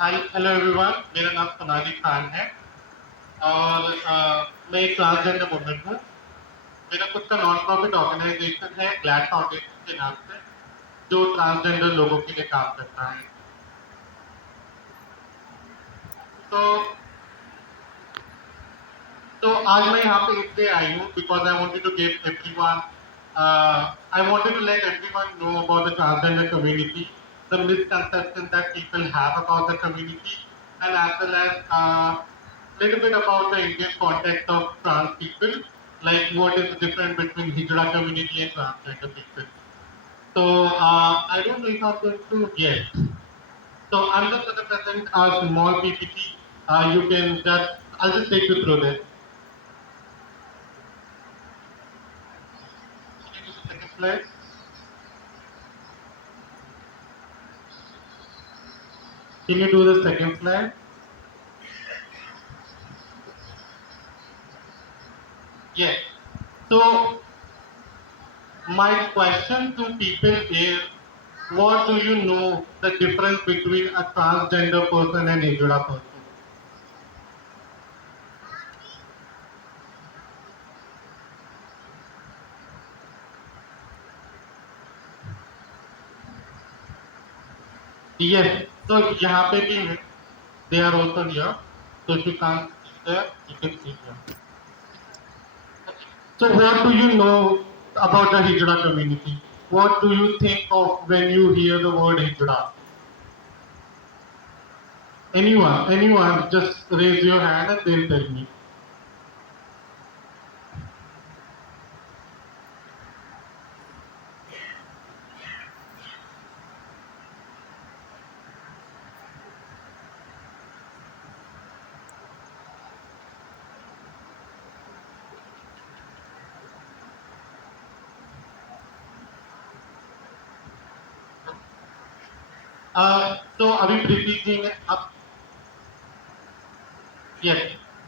Hi hello everyone, मेरा नाम सोनाली खान है और मैं एक ट्रांसजेंडर वुमेन हूँ। मेरा खुद का नॉन प्रॉफिट ऑर्गेनाइजेशन है ग्लैड फाउंडेशन के नाम से, जो ट्रांसजेंडर लोगों के लिए काम करता है। तो आज मैं यहाँ पे इसलिए आई हूँ because I wanted to give everyone I wanted to let everyone know about the transgender community, the misconception that people have about the community, and as well as little bit about the Indian context of trans people, like what is the difference between Hijra community and transgender people. So I don't know if I'm going to yes. So I'm just going to present a small PPT. You can just I'll just take you through this. Second slide. Can you do the second slide? Yes. So my question to people is, what do you know the difference between a transgender person and a Hijra person? Yes. So यहाँ पे भी है. They are also here. So if you can't see there, you can see here. So what do you know about the Hijra community? What do you think of when you hear the word Hijra? Anyone, just raise your hand and they'll tell me. तो अभी प्रीति जी ने अब yes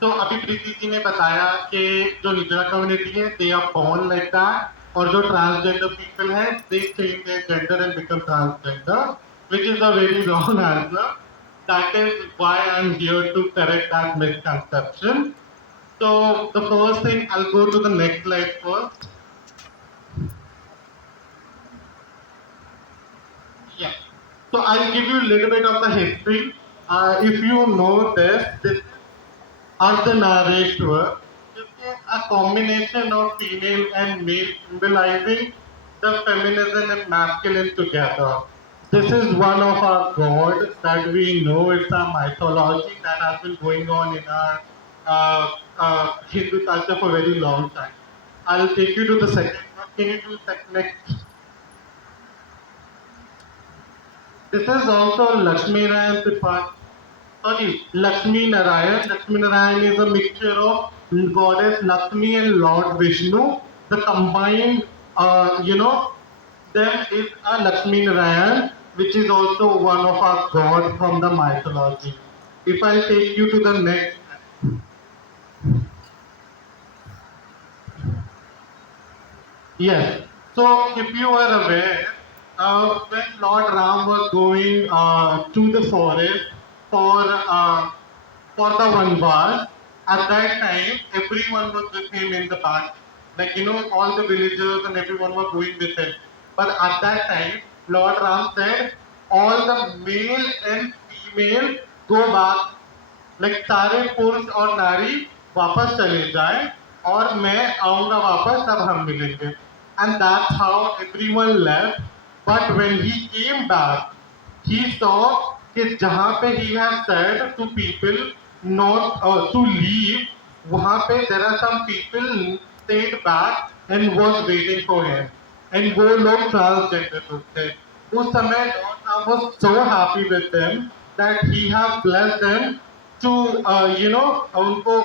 तो अभी प्रीति जी ने बताया कि जो हिजड़ा कम्युनिटी है they are born like that, और जो ट्रांसजेंडर पीपल है they change their gender and become transgender, which is a very wrong answer. That is why I'm here to correct that misconception. So the first thing, I'll go to the next slide first. Yeah. So I'll give you a little bit of the history. If you know this Ardhanareshwar is a combination of female and male symbolizing the feminism and masculine together. This is one of our gods that we know. It's a mythology that has been going on in our Hindu culture for a very long time. I'll take you to the second one. Can you do next? This is also Lakshmi Narayan Tripathi. Sorry, Lakshmi Narayan. Lakshmi Narayan is a mixture of goddess Lakshmi and Lord Vishnu. The combined, them is a Lakshmi Narayan, which is also one of our gods from the mythology. If I take you to the next, yes. So if you are aware, when Lord Ram was going to the forest for for the Vanvas, at that time everyone was with him in the back. Like all the villagers and everyone were going with him. But at that time, Lord Ram said, all the male and female go back, like सारे पुरुष और नारी वापस चले जाएं और मैं आऊंगा वापस तब हम मिलेंगे. And that's how everyone left. But when he came back he saw कि जहाँ पे he had said to people not to leave, वहाँ पे there are some people stayed back and was waiting for him. And वो लोग transgender लोग थे. उस समय Lord Ram was so happy with them that he have blessed them to उनको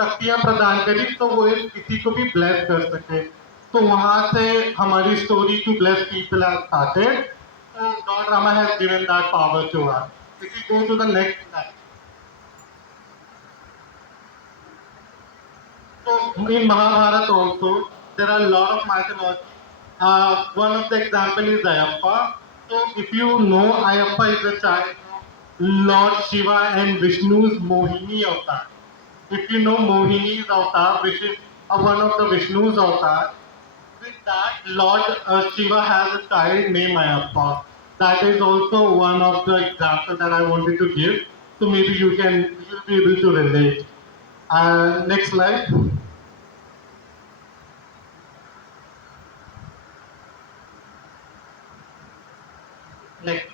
शक्तियाँ प्रदान करी तो वो किसी को भी bless कर सके. तो वहाँ से हमारी story to bless people has started. So Lord Rama has given that power to us. If we go to the next slide. So in Mahabharata also, there are a lot of mythology. One of the example is Ayappa. So if you know, Ayappa is a child Lord Shiva and Vishnu's Mohini avatar. If you know Mohini's avatar, which is one of the Vishnu's avatar, with that, Lord Shiva has a child named Mayappa. That is also one of the examples that I wanted to give. So maybe you'll be able to relate. Next slide. Next.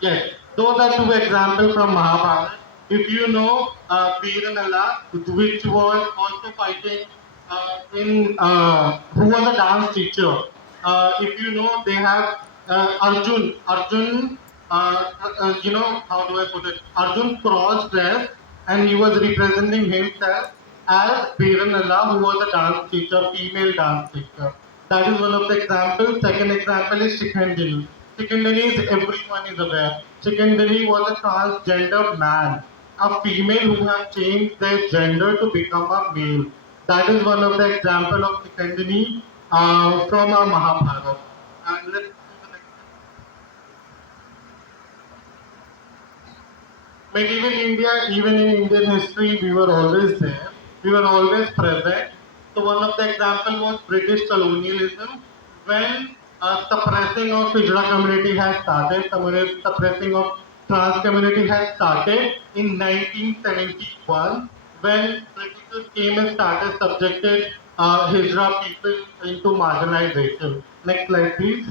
Yes, those are two examples from Mahabharata. If you know Piranala, which was also fighting who was a dance teacher. If you know, they have Arjun. Arjun, how do I put it? Arjun cross dressed and he was representing himself as Piranala, who was a dance teacher, female dance teacher. That is one of the examples. Second example is Shikhandini. Shikhandini is everyone is aware. Shikhandini was a transgender man, a female who have changed their gender to become a male. That is one of the example of Shikhandini from our Mahabharata. And let's do the next. Medieval India, even in Indian history, we were always there. We were always present. So one of the example was British colonialism. When suppressing of Hijra community has started, suppressing of trans community has started in 1971, when British came and started subjected Hijra people into marginalization. Next slide, please.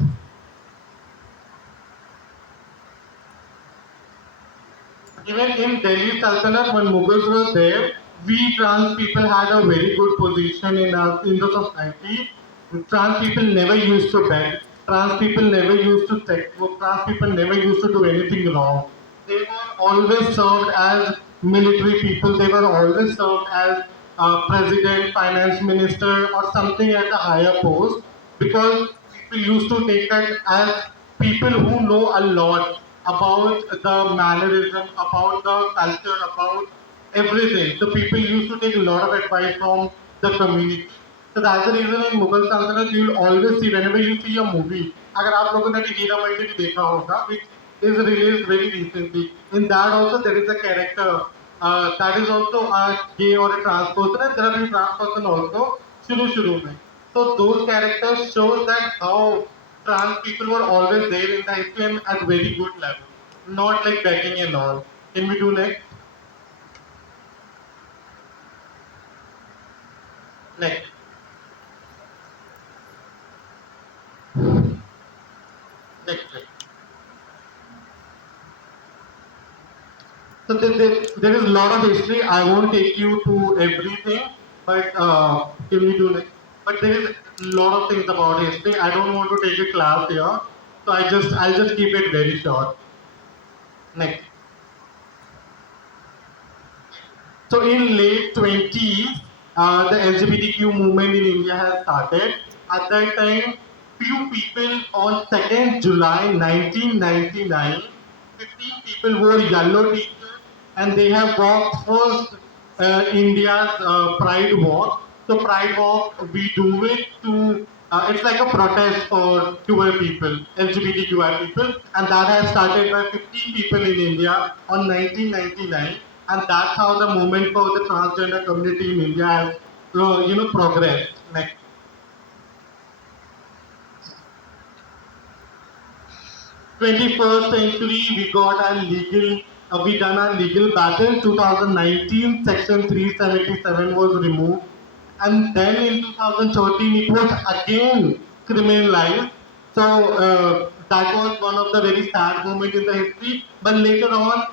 Even in Delhi Sultanate, when Mughals were there, we trans people had a very good position in the society. Trans people never used to beg. Trans people never used to sex work. Trans people never used to do anything wrong. They were always served as military people. They were always served as president, finance minister, or something at a higher post because people used to take it as people who know a lot about the mannerism, about the culture, about everything. So people used to take a lot of advice from the community. So that's the reason in Mughal Sultanate you will always see whenever you see a movie. अगर आप लोगों ने भी हीरा मंडी भी देखा होगा, which is released very recently. In that also there is a character that is also a gay or a trans person, and there are trans person also shuru में. So those characters shows that how trans people were always there in the history and at very good level, not like begging and all. Can we do next? Next. Next. So there is a lot of history. I won't take you to everything, but can we do next? But there is a lot of things about history. I don't want to take a class here, so I'll just keep it very short. Next. So in late 20s, the LGBTQ movement in India has started. At that time, few people on 2nd July 1999, 15 people wore yellow t-shirts and they have walked first India's Pride Walk. So Pride Walk, we do it to, it's like a protest for queer people, LGBTQI people, and that has started by 15 people in India on 1999, and that's how the movement for the transgender community in India has, progressed. Next. 21st century, we done our legal battle. 2019, Section 377 was removed. And then in 2013, it was again criminalized. So that was one of the very sad moments in the history. But later on,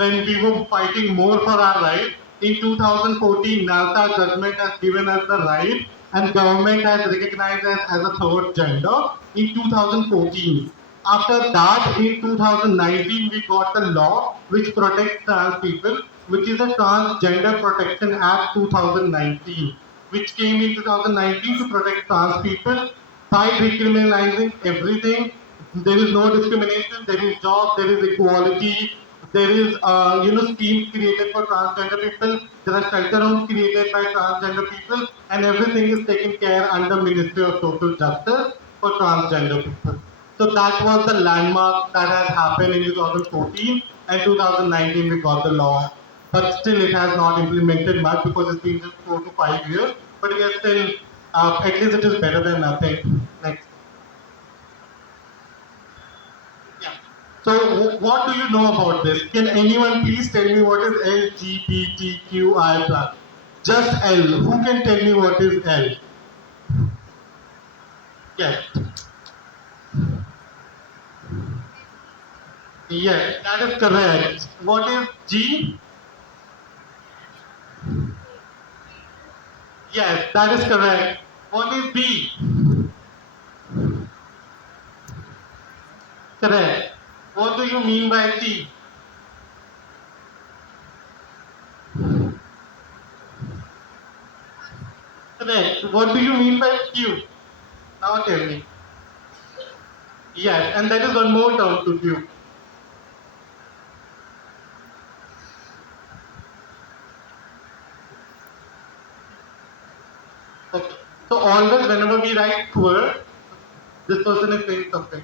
when we were fighting more for our rights, in 2014, NALSA judgment has given us the right and government has recognized us as a third gender in 2014. After that, in 2019, we got the law which protects trans people, which is the Transgender Protection Act 2019, which came in 2019 to protect trans people by decriminalizing everything. There is no discrimination, there is job, there is equality, there is schemes created for transgender people, there are shelter homes created by transgender people, and everything is taken care under Ministry of Social Justice for transgender people. So that was the landmark that has happened in 2014 and 2019 we got the law. But still it has not implemented much because it's been just 4 to 5 years. But we are still, at least it is better than nothing. Next. Yeah. So what do you know about this? Can anyone please tell me what is LGBTQI plus? Just L. Who can tell me what is L? Yes. Yes, that is correct. What is G? Yes, that is correct. What is B? Correct. What do you mean by T? Correct. What do you mean by Q? Now tell me. Yes, and there is one more term to Q. Okay. So always whenever we write queer, this person is saying something.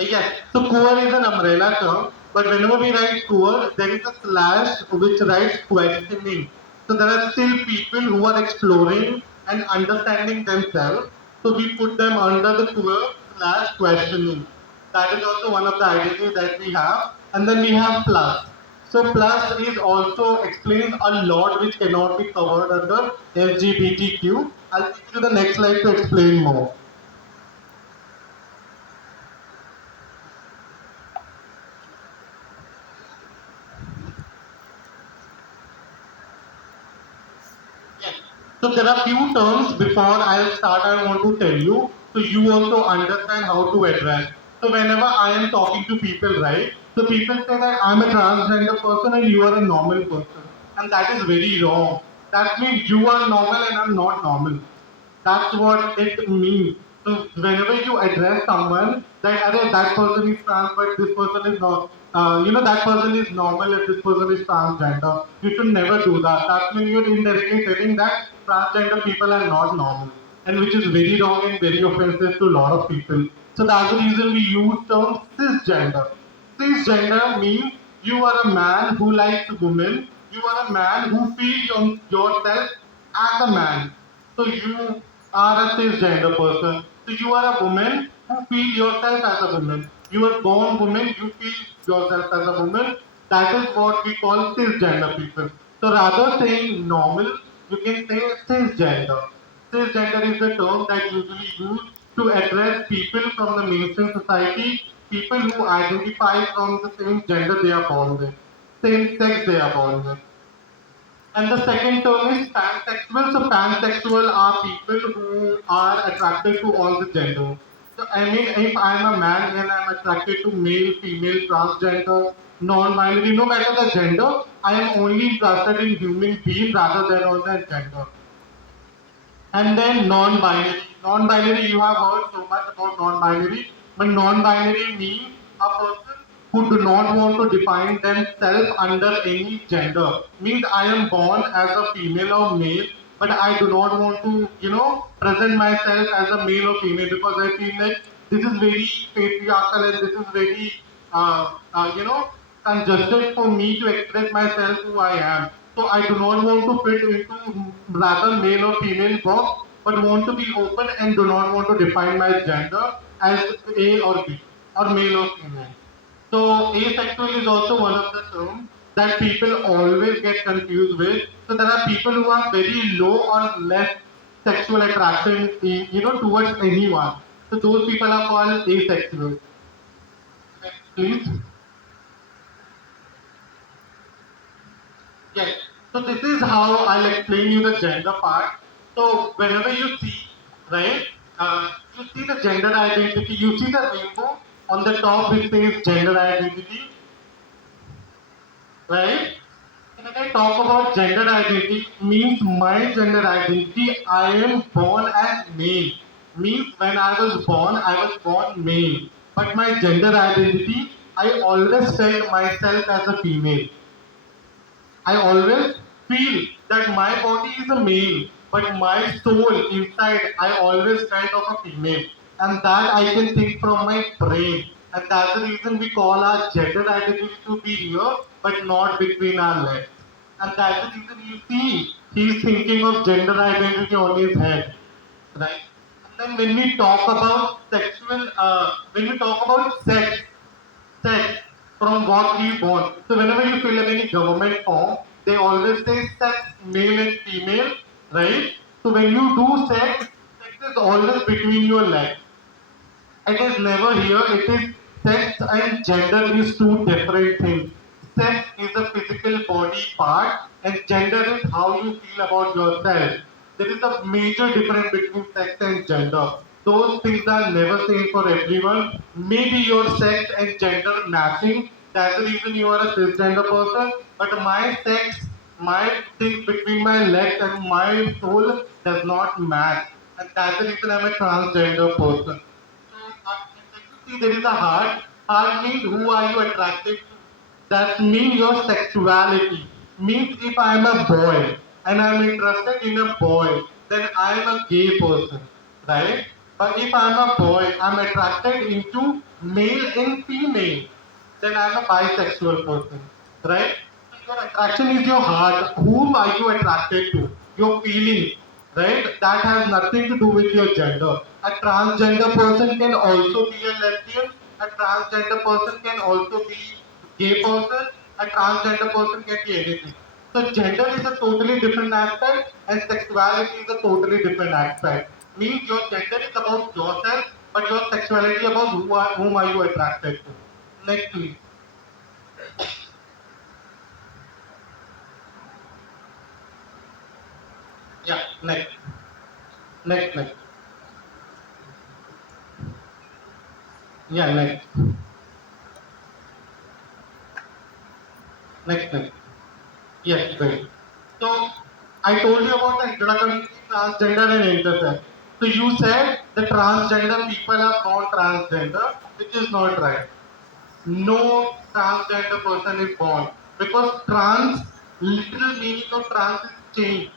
Yes, so queer is an umbrella term, but whenever we write queer, there is a slash which writes questioning. So there are still people who are exploring and understanding themselves. So we put them under the queer slash questioning. That is also one of the identities that we have. And then we have plus. So plus is also explains a lot which cannot be covered under LGBTQ. I'll take you to the next slide to explain more. Yes. So there are few terms before I'll start I want to tell you so you also understand how to address. So whenever I am talking to people, right? So people say that I'm a transgender person and you are a normal person. And that is very wrong. That means you are normal and I'm not normal. That's what it means. So whenever you address someone that that person is trans but this person is not, that person is normal and this person is transgender. You should never do that. That means you're indirectly telling that transgender people are not normal, and which is very wrong and very offensive to a lot of people. So that's the reason we use term cisgender. Cisgender means you are a man who likes women. You are a man who feels yourself as a man. So you are a cisgender person. So you are a woman who feel yourself as a woman. You are born woman, you feel yourself as a woman. That is what we call cisgender people. So rather saying normal, you can say cisgender. Cisgender is the term that usually used to address people from the mainstream society, people who identify from the same gender they are born with, same sex they are born with. And the second term is pansexual. So pansexual are people who are attracted to all the genders. So I mean, if I'm a man and I'm attracted to male, female, transgender, non-binary, no matter the gender, I am only interested in human being rather than on their gender. And then non-binary. Non-binary, you have heard so much about non-binary, but non-binary means a person who do not want to define themselves under any gender. Means I am born as a female or male, but I do not want to, present myself as a male or female because I feel like this is very patriarchal and this is very, congested for me to express myself who I am. So I do not want to fit into rather male or female box, but want to be open and do not want to define my gender as A or B or male or female. So asexual is also one of the terms that people always get confused with. So there are people who have very low or less sexual attraction, towards anyone. So those people are called asexual. Next, please. Yes. So this is how I'll explain you the gender part. So whenever you see, right, you see the gender identity, you see the rainbow on the top which says gender identity, right? When I talk about gender identity, means my gender identity, I am born as male. Means when I was born male. But my gender identity, I always felt myself as a female. I always feel that my body is a male, but my soul inside, I always felt of a female. And that I can think from my brain. And that's the reason we call our gender identity to be here, but not between our legs. And that's the reason you see he's thinking of gender identity on his head, right? And then when we talk about when we talk about sex from what we want. So whenever you fill in any government form, they always say sex, male and female, right? So when you do sex is always between your legs. It is never here. It is sex and gender is two different things. Sex is a physical body part, and gender is how you feel about yourself. There is a major difference between sex and gender. Those things are never same for everyone. Maybe your sex and gender matching. That's the reason you are a cisgender person. But my sex, my thing between my legs and my soul does not match. And that's the reason I'm a transgender person. See, there is a heart. Heart means who are you attracted to? That means your sexuality. Means if I am a boy and I am interested in a boy, then I am a gay person, right? But if I am a boy, I am attracted into male and female, then I am a bisexual person, right? Your attraction is your heart. Whom are you attracted to? Your feelings, right? That has nothing to do with your gender. A transgender person can also be a lesbian. A transgender person can also be gay person. A transgender person can be anything. So gender is a totally different aspect, and sexuality is a totally different aspect. Means your gender is about yourself, but your sexuality about whom are you attracted to. Next, please. Yeah, next, next. Yeah, next. Yes, great. So I told you about the introduction transgender and intersex. So you said the transgender people are born transgender, which is not right. No transgender person is born because trans, literal meaning of trans is change.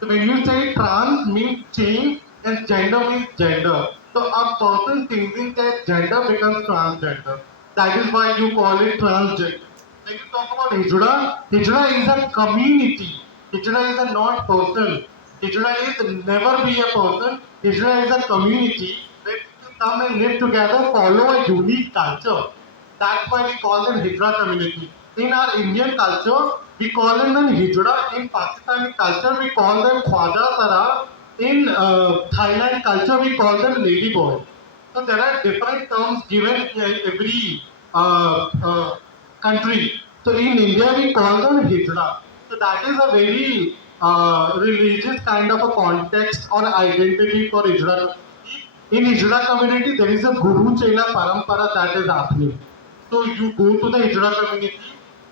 So when you say trans means change and gender means gender. So a person changing their gender becomes transgender. That is why you call it transgender. When you talk about Hijra, Hijra is a community. Hijra is a not person. Hijra is never be a person. Hijra is a community where people come and live together, follow a unique culture. That's why we call them Hijra community. In our Indian culture, we call them Hijra. In Pakistani culture, we call them Khwaja Sara. In Thailand culture, we call them ladyboy. So there are different terms given in every country. So in India, we call them Hijra. So that is a very religious kind of a context or identity for Hijra. In Hijra community, there is a Guru Chela Parampara that is happening. So you go to the Hijra community,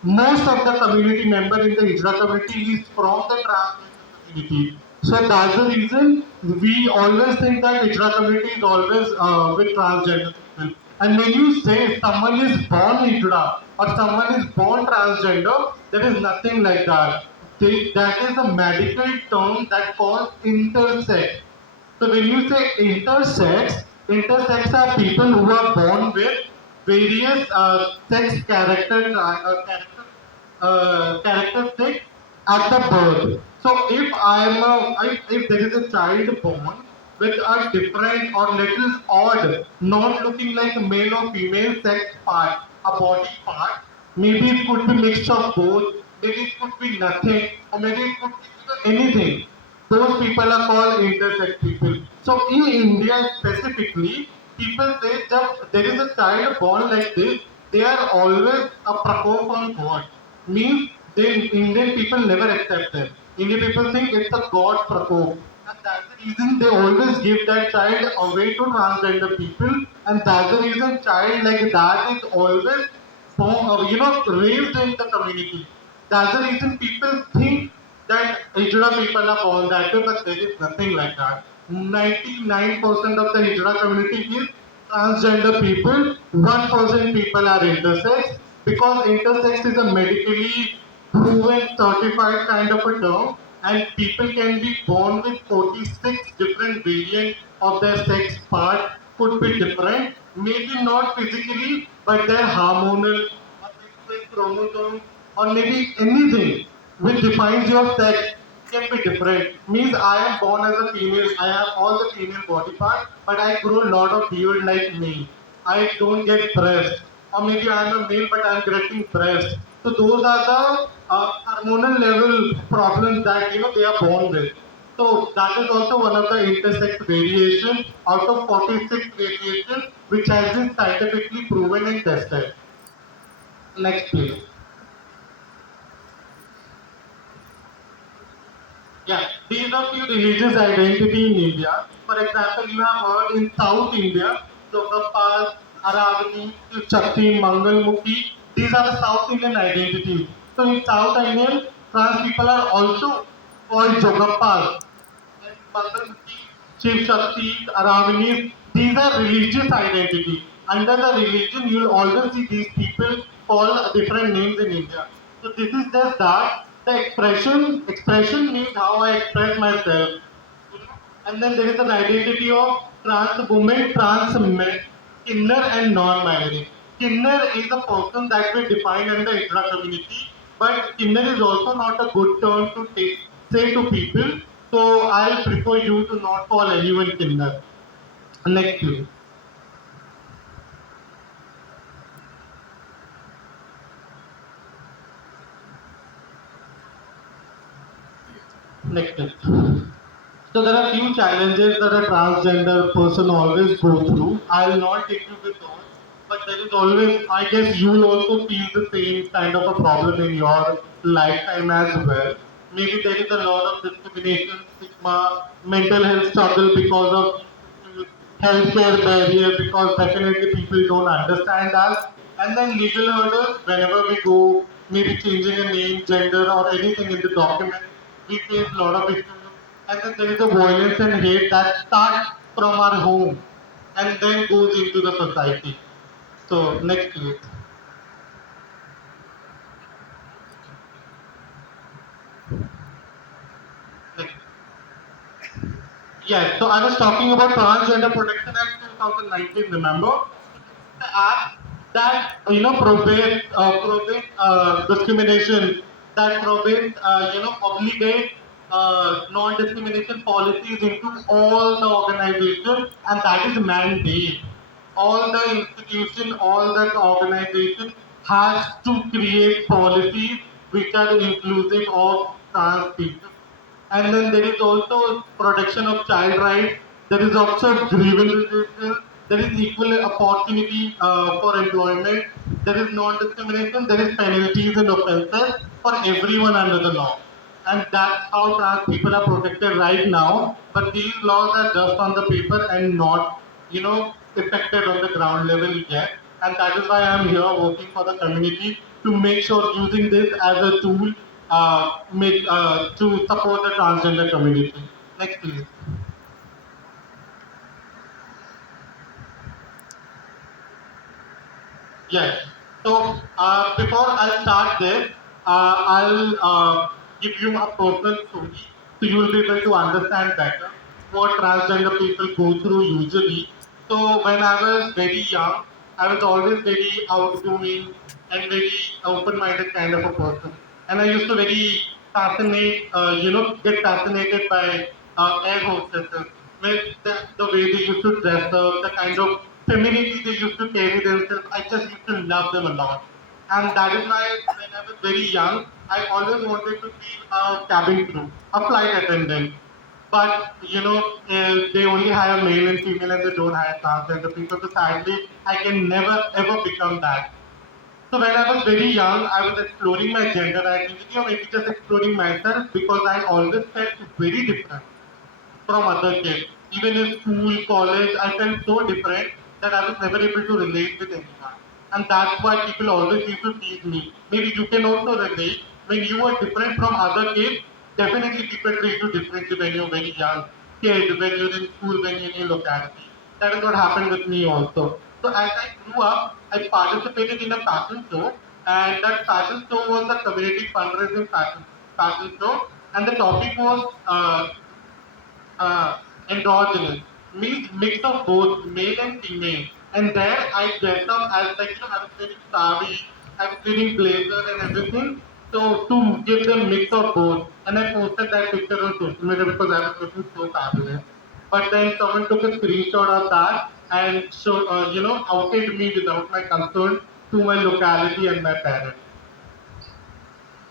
most of the community member in the Hijra community is from the transgender community. So that's the reason we always think that Hijra community is always with transgender people. And when you say someone is born Hijra or someone is born transgender, there is nothing like that. That is a medical term that called intersex. So when you say intersex are people who are born with various sex characteristics at the birth. So if there is a child born with a different or little odd, not looking like a male or female sex part, a body part, maybe it could be mixed of both, maybe it could be nothing, or maybe it could be anything. Those people are called intersex people. So in India specifically, people say that there is a child born like this, they are always a prakop from God. Means they Indian people never accept them. Indian people think it's a God prakop. And that's the reason they always give that child away to transgender people. And that's the reason child like that is always raised in the community. That's the reason people think that Hijra people are born that way, but there is nothing like that. 99% of the Hijra community is transgender people, 1% people are intersex because intersex is a medically proven certified kind of a term, and people can be born with 46 different variants of their sex part, could be different, maybe not physically, but their hormonal or their chromosomes or maybe anything which defines your sex can be different. Means I am born as a female, I have all the female body parts, but I grow a lot of beard like male. I don't get breast. Or maybe I'm a male but I'm getting breast. So those are the hormonal level problems that they are born with. So that is also one of the intersex variation out of 46 variations which has been scientifically proven and tested. Next please. Yeah, these are few religious identity in India. For example, you have heard in South India, Jogapal, Aravani, Shakti, Mangalmukhi. These are the South Indian identities. So in South Indian, trans people are also called Jogapal. And Mangalmukhi, Shiv Shakti, Aravanis, these are religious identity. Under the religion, you'll always see these people call different names in India. So this is just that. The expression means how I express myself. And then there is an identity of trans women, trans men, inner and non-binary. Kinner is a person that we define under intra community, but kinner is also not a good term to say to people. So I'll prefer you to not call anyone kinner. Next please. Next please. So there are few challenges that a transgender person always go through. I'll not take you with those, but there is always, I guess you'll also feel the same kind of a problem in your lifetime as well. Maybe there is a lot of discrimination, stigma, mental health struggle because of healthcare barrier, because definitely people don't understand us. And then legal hurdles, whenever we go, maybe changing a name, gender, or anything in the document, we face a lot of issues. And then there is a violence and hate that starts from our home and then goes into the society. So, next please. Next. Yes, so I was talking about Transgender Protection Act 2019, remember? The act that prohibit discrimination, that prohibit obligate non-discrimination policies into all the organizations, and that is mandate. All the institution, all the organization has to create policies which are inclusive of trans people. And then there is also protection of child rights. There is also grievance redressal. There is equal opportunity for employment. There is non-discrimination. There is penalties and offences for everyone under the law. And that's how trans people are protected right now. But these laws are just on the paper and not, affected on the ground level yet. And that is why I'm here working for the community to make sure using this as a tool to support the transgender community. Next, please. Yes. So before I start this, I'll give you a personal story so you will be able to understand better what transgender people go through usually. So when I was very young, I was always very outgoing and very open-minded kind of a person. And I used to very get fascinated by air hostesses, with the way they used to dress up, the kind of femininity they used to carry themselves. I just used to love them a lot. And that is why when I was very young, I always wanted to be a cabin crew, a flight attendant. But they only hire male and female, and they don't hire transgender people. So sadly, I can never ever become that. So when I was very young, I was exploring my gender identity, or maybe just exploring myself, because I always felt very different from other kids. Even in school, college, I felt so different that I was never able to relate with anyone. And that's why people always used to tease me. Maybe you can also relate. When you are different from other kids, definitely people treat you differently when you're very young kid, when you're in school, when you're in your locality. That is what happened with me also. So as I grew up, I participated in a fashion show, and that fashion show was the community fundraising fashion show, and the topic was androgynous, means mix of both male and female. And there I dressed up as like, I was wearing sari, I was wearing blazer and everything. So to give them mix of both. And I posted that picture on social media because I was looking so fabulous. But then someone took a screenshot of that and outed me without my consent to my locality and my parents,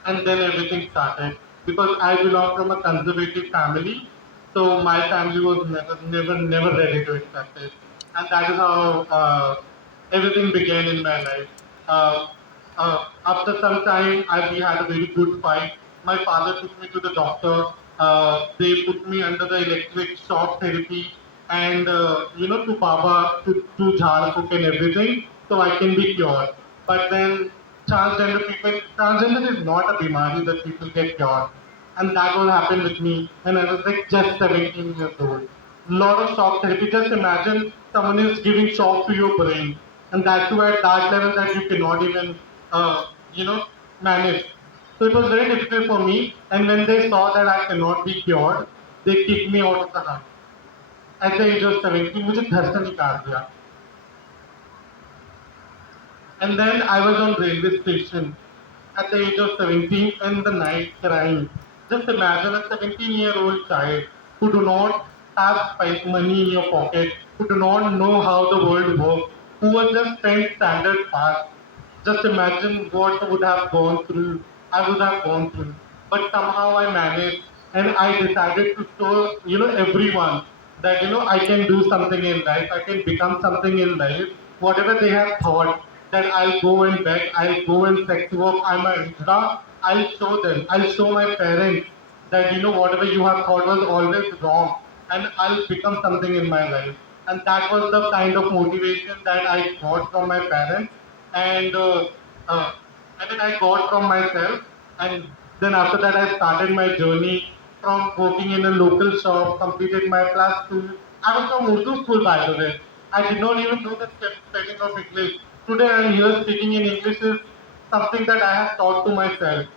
and then everything started. Because I belong from a conservative family, so my family was never ready to accept it, and that is how everything began in my life. Uh, After some time, we had a very good fight. My father took me to the doctor. They put me under the electric shock therapy and to Baba to Jhar Fuk and everything, so I can be cured. But then transgender is not a bimari that people get cured. And that will happen with me when I was like just 17 years old. Lot of shock therapy. Just imagine someone is giving shock to your brain, and that too at that level that you cannot even, uh, you know, manage. So it was very difficult for me. And when they saw that I cannot be cured, they kicked me out of the house. At the age of 17, मुझे घर से निकाल दिया. And then I was on railway station at the age of 17 in the night crying. Just imagine a 17-year-old child who do not have money in your pocket, who do not know how the world works, who was just sent standard pass. Just imagine what I would have gone through. I would have gone through. But somehow I managed and I decided to show, everyone that, I can do something in life. I can become something in life. Whatever they have thought that I'll go and beg, I'll go and sex work, I'm a hijra, I'll show them. I'll show my parents that, whatever you have thought was always wrong, and I'll become something in my life. And that was the kind of motivation that I got from my parents, and uh, I mean I got from myself. And then after that I started my journey from working in a local shop, completed my plus two. I was from Urdu school, by the way. I did not even know the spelling of English. Today I am here speaking in English is something that I have taught to myself,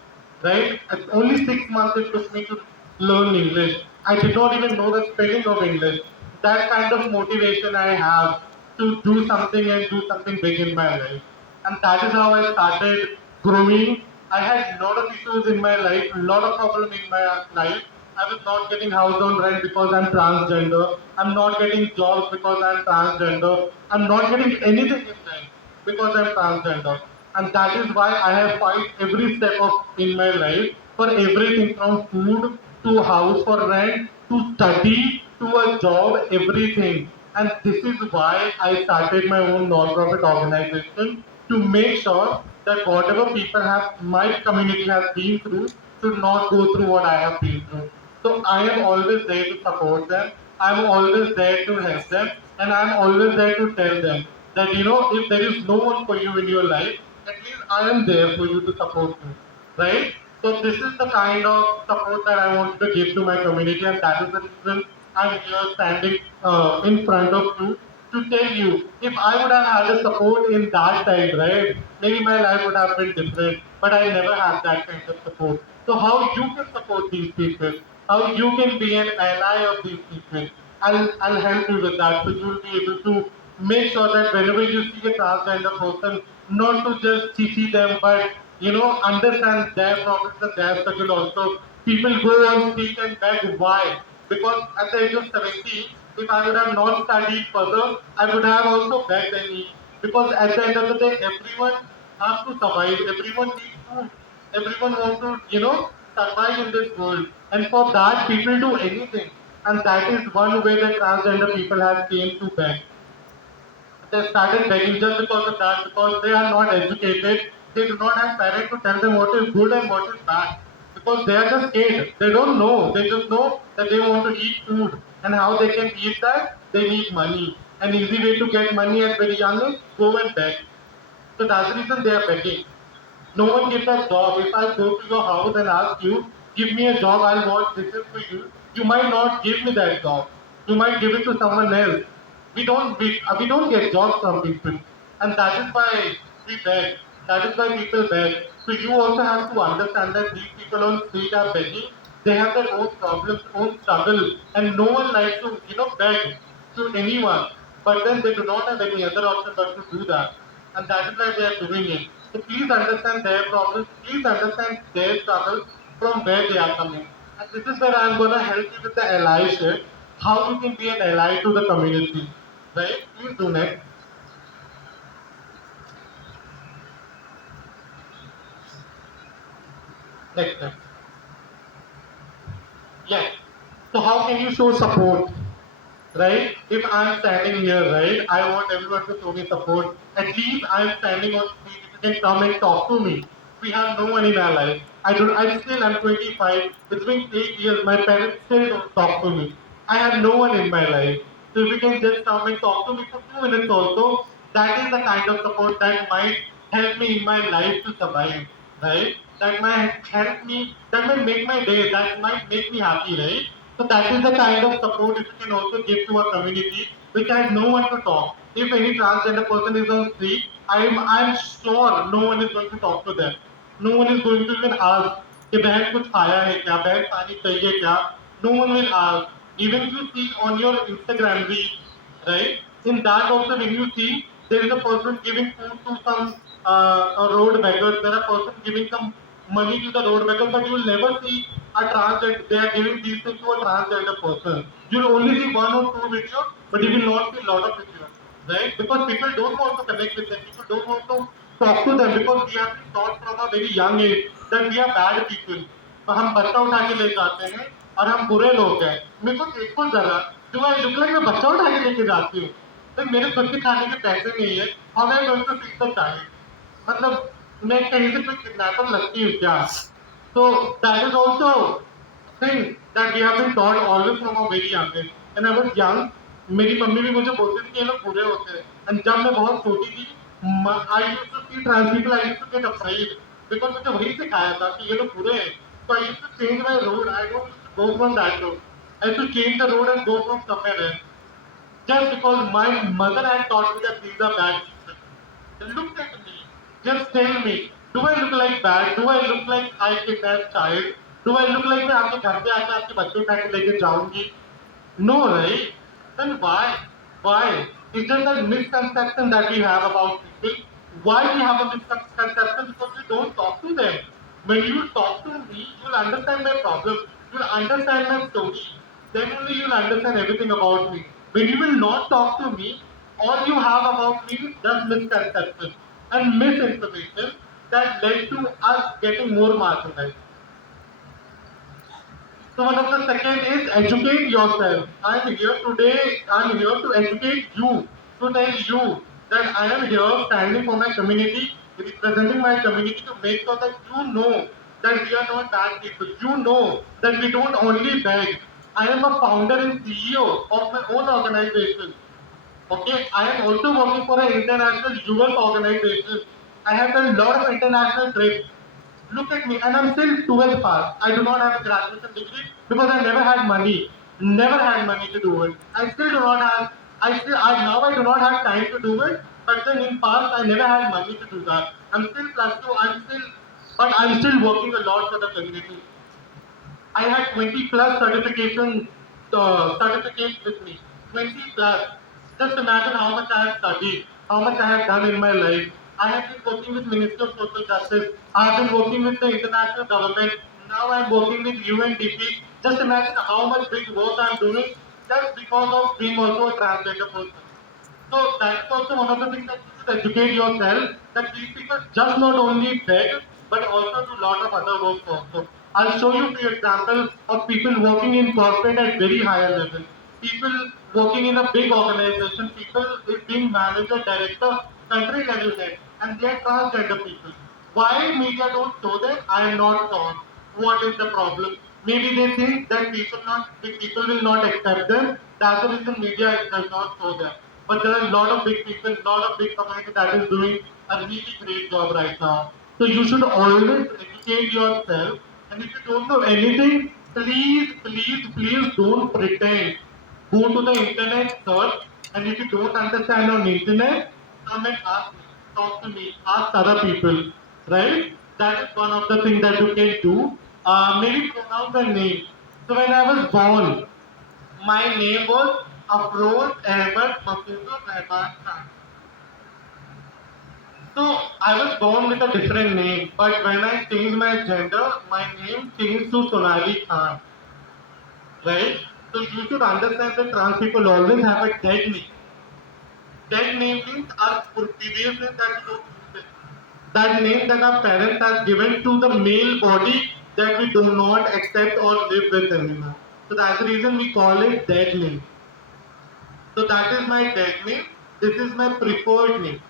right? Only 6 months it took me to learn English. I did not even know the spelling of English. That kind of motivation I have to do something and do something big in my life. And that is how I started growing. I had a lot of issues in my life, a lot of problems in my life. I was not getting house on rent because I'm transgender. I'm not getting jobs because I'm transgender. I'm not getting anything in life because I'm transgender. And that is why I have fight every step of in my life for everything from food to house for rent to study to a job, everything. And this is why I started my own non-profit organization to make sure that whatever people have, my community has been through, should not go through what I have been through. So I am always there to support them. I'm always there to help them, and I'm always there to tell them that if there is no one for you in your life, at least I am there for you to support you, right? So this is the kind of support that I wanted to give to my community, and that is the reason I'm here standing in front of you to tell you, if I would have had a support in that time, right, maybe my life would have been different, but I never had that kind of support. So how you can support these people, how you can be an ally of these people, I'll help you with that. So you'll be able to make sure that whenever you see a transgender person, not to just see them, but understand their problems and their struggle also. People go on street and beg why? Because at the age of 17, if I would have not studied further, I would have also begged and eat. Because at the end of the day, everyone has to survive. Everyone needs food. Everyone wants to, survive in this world. And for that, people do anything. And that is one way that transgender people have came to beg. They started begging just because of that, because they are not educated. They do not have parents to tell them what is good and what is bad. Because they are just kids. They don't know. They just know that they want to eat food. And how they can eat that? They need money. An easy way to get money at very young age, go and beg. So that's the reason they are begging. No one gives a job. If I go to your house and ask you, give me a job, I'll watch this is for you. You might not give me that job. You might give it to someone else. We don't get jobs from people, and that is why we beg. That is why people beg. So you also have to understand that these people on street are begging. They have their own problems, own struggle, and no one likes to, beg to anyone. But then they do not have any other option but to do that, and that is why they are doing it. So please understand their problems. Please understand their struggles from where they are coming. And this is where I am gonna help you with the allyship. How you can be an ally to the community, right? Please do next. Next. Yes. So how can you show support, right? If I'm standing here, right, I want everyone to show me support. At least I'm standing on street. If you can come and talk to me. We have no one in our life. I don't. I still am 25. It's been 8 years. My parents still don't talk to me. I have no one in my life. So if you can just come and talk to me for 2 minutes also, that is the kind of support that might help me in my life to survive, right? That might help me, that might make my day, that might make me happy, right? So that is the kind of support if you can also give to a community which has no one to talk. If any transgender person is on street, I'm sure no one is going to talk to them. No one is going to even ask कि बहन कुछ खाया है क्या बहन पानी चाहिए क्या. No one will ask. Even if you see on your Instagram reel, right? In that also, when you see there is a person giving food to some road beggars, there are person giving some money to the road beggars, but you will never see a transgender. They are giving these things to a transgender person. You will only see one or two videos, but you will not see a lot of videos, right? Because people don't want to connect with them. People don't want to talk to them because we have been taught from a very young age that we are bad people. तो हम बच्चा उठा के ले जाते हैं और हम बुरे लोग हैं. मेरे को देखो जरा, do I look like मैं बच्चा उठा के लेके जाती हूँ? तो मेरे खुद के खाने के पैसे नहीं है. How am I going to feed the child? मतलब मैं कहीं से कोई किडनैपर लगती हूँ क्या? So that is also thing that we have been taught always from a very young age. When I was young, मेरी मम्मी भी मुझे बोलती थी कि ये लोग बुरे होते हैं. And जब मैं बहुत छोटी थी, I used to see trans people, I used to get afraid because मुझे वही सिखाया था कि ये लोग बुरे हैं. So I used to change my road. I don't used to go from that road. I used to change the road and go from somewhere else. Just because my mother had taught me that these are bad people. Look at me. Just tell me. Do I look like bad? Do I look like I kidnapped child? Do I look like मैं आपके घर पे आके आपके बच्चे उठा के लेके जाऊंगी? No, right? Then why? Why? It's just a misconception that we have about people. Why we have a misconception? Because we don't talk to them. When you talk to me, you'll understand my problem. You'll understand my story. Then only you'll understand everything about me. When you will not talk to me, all you have about me is just misconception and misinformation that led to us getting more marginalized. So one of the second is educate yourself. I'm here today, I'm here to educate you, to tell you that I am here standing for my community, representing my community to make sure that you know that we are not bad people. You know that we don't only beg. I am a founder and CEO of my own organization. Okay, I am also working for an international US organization. I have done a lot of international trips. Look at me, and I'm still 12th pass. I do not have a graduation degree because I never had money. Never had money to do it. I still do not have. Now I do not have time to do it. But then in past I never had money to do that. I'm still plus two. But I'm still working a lot for the community. I had 20 plus certificates with me. 20 plus. Just imagine how much I have studied, how much I have done in my life. I have been working with Ministry of Social Justice. I have been working with the international government. Now I'm working with UNDP. Just imagine how much big work I'm doing just because of being also a transgender person. So that's also one of the things that you should educate yourself that these people just not only beg but also do a lot of other work also. I'll show you few examples of people working in corporate at very higher level. People working in a big organization, people is being manager, director, country level head, and they are transgender people. Why media don't show them? I am not sure. What is the problem? Maybe they think that people will not accept them. That's the reason media does not show them. But there are a lot of big people, a lot of big community that is doing a really great job right now. So you should always educate yourself. And if you don't know anything, please don't pretend. Go to the internet, search, and if you don't understand on internet, come and ask me. talk to me, ask other people, right? That is one of the things that you can do. Maybe pronounce the name. So when I was born, my name was Afroz Ahmed Masood Rahman Khan. So I was born with a different name, but when I changed my gender, my name changed to Sonali Khan, right? So you should understand that trans people always have a dead name. Dead name means our previous name that you don't use it. That name that our parents have given to the male body that we do not accept or live with anymore. So that's the reason we call it dead name. So that is my dead name. This is my preferred name.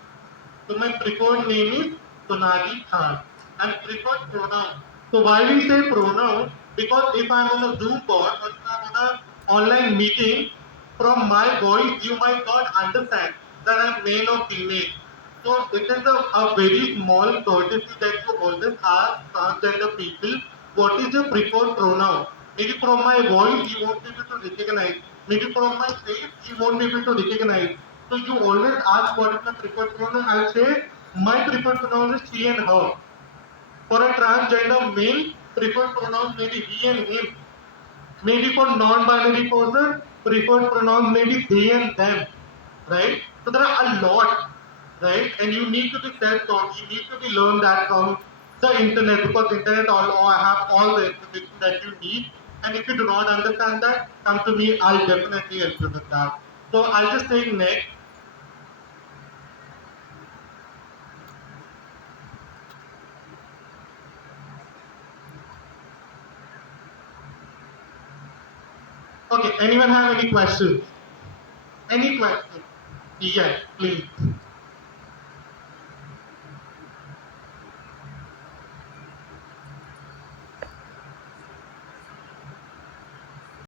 So my preferred name is Sonali Khan. And preferred pronoun. So why we say pronoun? Because if I'm on a Zoom call or if I'm on an online meeting, from my voice you might not understand that I'm male or female. So it is a very small courtesy that you always ask transgender people, what is your preferred pronoun? Maybe from my voice you won't be able to recognize. Maybe from my face you won't be able to recognize. So you always ask what is my preferred pronoun. I'll say my preferred pronoun is she and her. For a transgender male, preferred pronouns may be he and him. Maybe for non-binary person, preferred pronouns may be they and them, right? So there are a lot, right? And you need to be self-taught. You need to be learn that from the internet because internet all have all the information that you need. And if you do not understand that, come to me. I'll definitely help you with that. So I'll just take next. Okay. Anyone have any questions? Any questions? Yes, please.